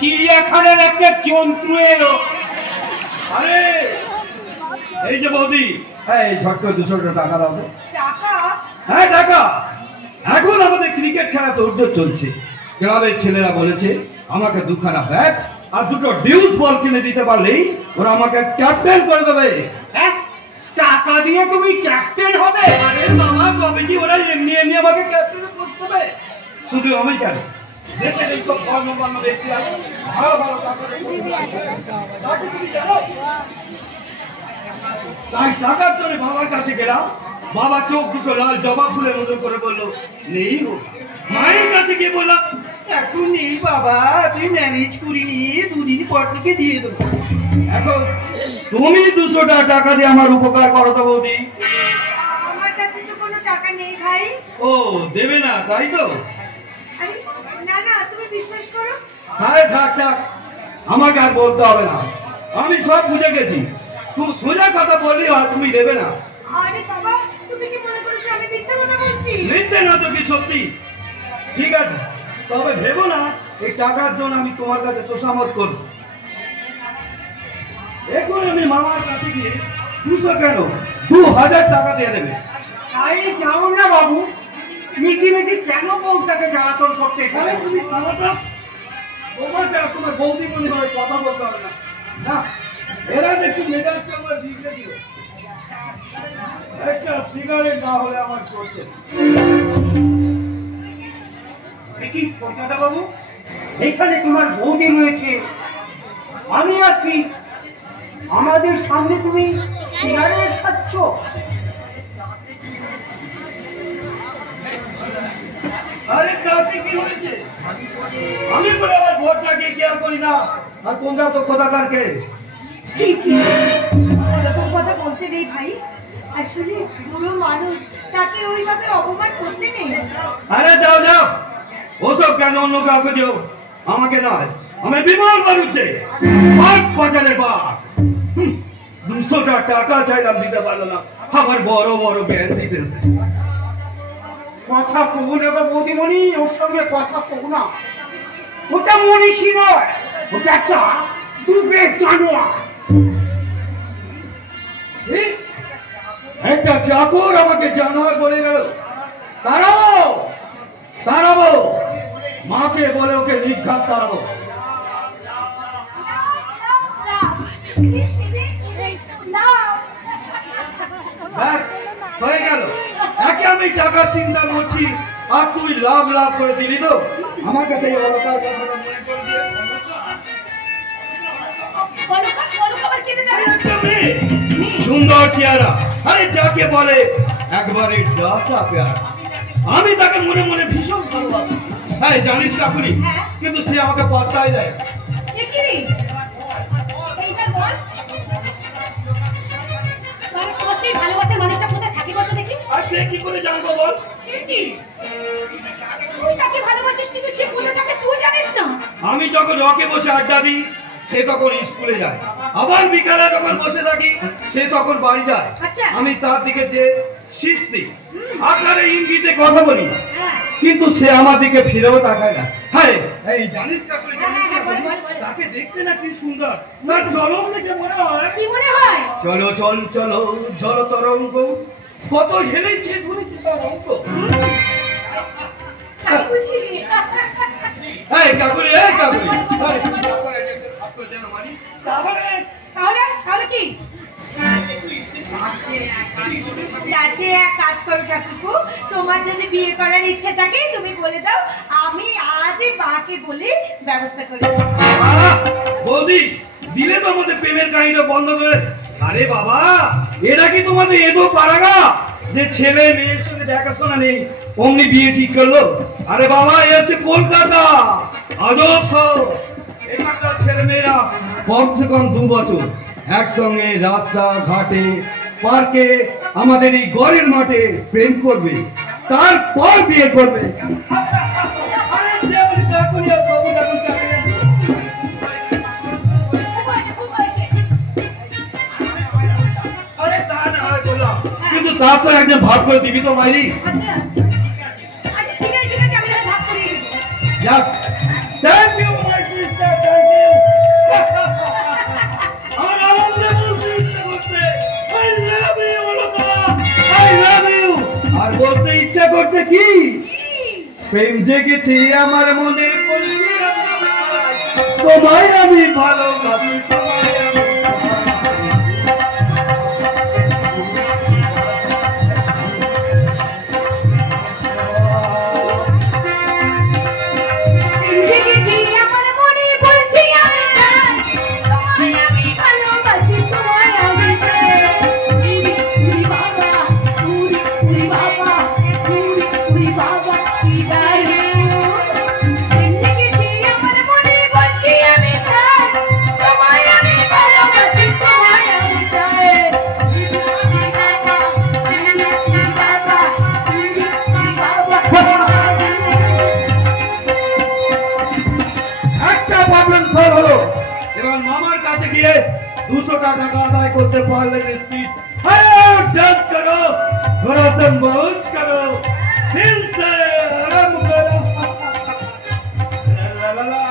চিড়িয়াখানার একটা জন্তু এলো। আরে এই যে বৌদি, এই ঝটক 200 টাকা দাও। হ্যাঁ টাকা। এখন আমাদের ক্রিকেট খেলা তো উদ্যোগ চলছে। ক্লাবের ছেলেরা বলেছে আমাকে 2খানা ব্যাট আর 2টো ডিউস বল কিনে দিতে পারলেই ওরা আমাকে ক্যাপ্টেন করে দেবে। টাকা দিয়ে তুমি ক্যাপ্টেন হবে? আরে মামা, কমিটি ওরা এমনি এমনি আমাকে ক্যাপ্টেনে পোস্ট দেবে। শুধু আমি জানি দেশের এইসব কর্মকর্মা ব্যক্তি আছে ভালো ভালো টাকা তুমি জানো। তাই টাকার জন্য বাবার কাছে গেলাম। বাবা চোখ দুটো লাল জবা ফুলের মতো করে বললো নেই হোক। মায়ের কাছে গিয়ে বললাম এখন নেই বাবা, তুই ম্যানেজ করিনি, 2 দিন পর থেকে দিয়ে দেবো। এখন তুমি 200 টাকা দিয়ে আমার উপকার করো তো বৌদি। আমার কাছে তো কোনো টাকা নেই ভাই। ও দেবে না তাই তো? না না, তুমি বিশ্বাস করো। আরে থাক থাক, আমাকে আর বলতে হবে না, আমি সব বুঝে গেছি। তুই সোজা কথা বললি আর তুমি দেবে না। আরে বাবা, তুমি কি মনে করছো আমি মিথ্যা কথা বলছি? মিথ্যে না তো কি সত্যি? ঠিক আছে, তবে ভেবো না এই টাকার জন্য আমি তোমার কাছে তোষামত করবো। এখন আমি মামার কাছে গিয়ে 200 কেন 2000 টাকা দিয়ে দেবে। তাই যাও না বাবু, মিটি মিটি কেন বউটাকে জ্বালাতন করতে? এখানে তুমি থামাটা, তোমার বৌদি মনে হয় কথা বলতে হবে না। না, এরা একটু মেজাজটা আমার দিতে দিও। একটা সিগারেট না হলে আমার চলছে। দেখি কলকাতা বাবু, এখানে তোমার বৌদি রয়েছে, আমি আছি, আমাদের সামনে তুমি সিগারেট খাচ্ছ। আরে তাতে কি হয়েছে? আমি বলে আমার ভোটটাকে কেয়ার করি না, আর তোমরা তো কোথাকারকে। ঠিক এরকম কথা বলতে নেই ভাই, আসলে বুড়ো মানুষ, তাকে ওইভাবে অপমান করতে নেই। আরে যাও যাও, ওসব কেন অন্য কাউকে দিও, আমাকে নয়। আমি বিমান বাড়িতে বাজারে বাঘ 200 টাকা চাইলাম, দিতে পারলো না, আবার বড় বড় জ্ঞান দিতে। কথা কবু না বৌদিমণি, ওর সঙ্গে কথা কবু না, ওটা মনীষী নয়, ওটা একটা দুবের জানোয়ার। একটা চাকর আমাকে জানোয়ার বলে গেল। তারাবো তারাবো, মাকে বলে ওকে নিঘাত তারাবো। হয়ে গেল, একে আমি টাকার চিন্তা করছি আর তুই লাভ লাভ করে দিলি তো। আমার কাছে অলকার কথাটা মনে করে দিয়ে সুন্দর চেহারা, আরে যাকে বলে একবারে ডাটা পেয়ারা। আমি তাকে মনে মনে ভীষণ ভালোবাসি। হ্যাঁ জানিস কাকুরি, কিন্তু সে আমাকে পত্তাই দেয়। আর সে কি করে জানবো বল? আমি যখন রকে বসে আড্ডা দিই সে তখন স্কুলে যায়, আবার বিকালে যখন বসে থাকি সে তখন বাড়ি যায়। আমি তার দিকে যে শিখছি আকারে ইঙ্গিতে কথা বলি, কিন্তু সে আমার দিকে ফিরেও তাকায় না। হ্যাঁ এই জানিস কাকুরি, তাকে দেখতে না কি সুন্দর, তার জলম দেখে মনে হয় চলো চল চলো জল তরঙ্গ, কত হেলেছে ঘুরেছে তার অঙ্ক। এই কাকুরি, এই কাকুরি, কাজ করো ঠাকুরপো, তোমার জন্য বিয়ে করার ইচ্ছা থাকে তুমি বলে দাও, আমি আজই মাকে বলে ব্যবস্থা করে দেবো। বৌদি দিলে তো আমাদের প্রেমের কাহিনীটা বন্ধ করে। আরে বাবা, এরা কি তোমাদের এগো পারাগা যে ছেলে মেয়ের সঙ্গে দেখাশোনা নেই অমনি বিয়ে ঠিক করলো? আরে বাবা, এ হচ্ছে কলকাতা, আজব শহর। এখানকার ছেলে মেয়েরা কমসে কম 2 বছর একসঙ্গে রাস্তা ঘাটে পার্কে আমাদের এই গড়ের মাঠে প্রেম করবে, তারপর বিয়ে করবে। আরে তা না হয় বললাম, কিন্তু তার তো একজন ভাগ করে দিবি তো মাইরি। আচ্ছা আচ্ছা ঠিক আছে ঠিক আছে, আমি তাহলে ভাগ করে দেবো। যাক, thank you my sister, thank you. আমার আনন্দে বলতে ইচ্ছে করছে I love you Alka, I love you. আর বলতে ইচ্ছা করছে কি, প্রেম জেগেছে আমার মনে, তোমায় আমি ভালোবাসি, তোমায় আমি হলো। এবার মামার কাছে গিয়ে 200 টাকা আদায় করতে পারলে নিশ্চিত ডান্স করো, थोड़ा सा मौज करो, दिल से आराम करो। ला ला ला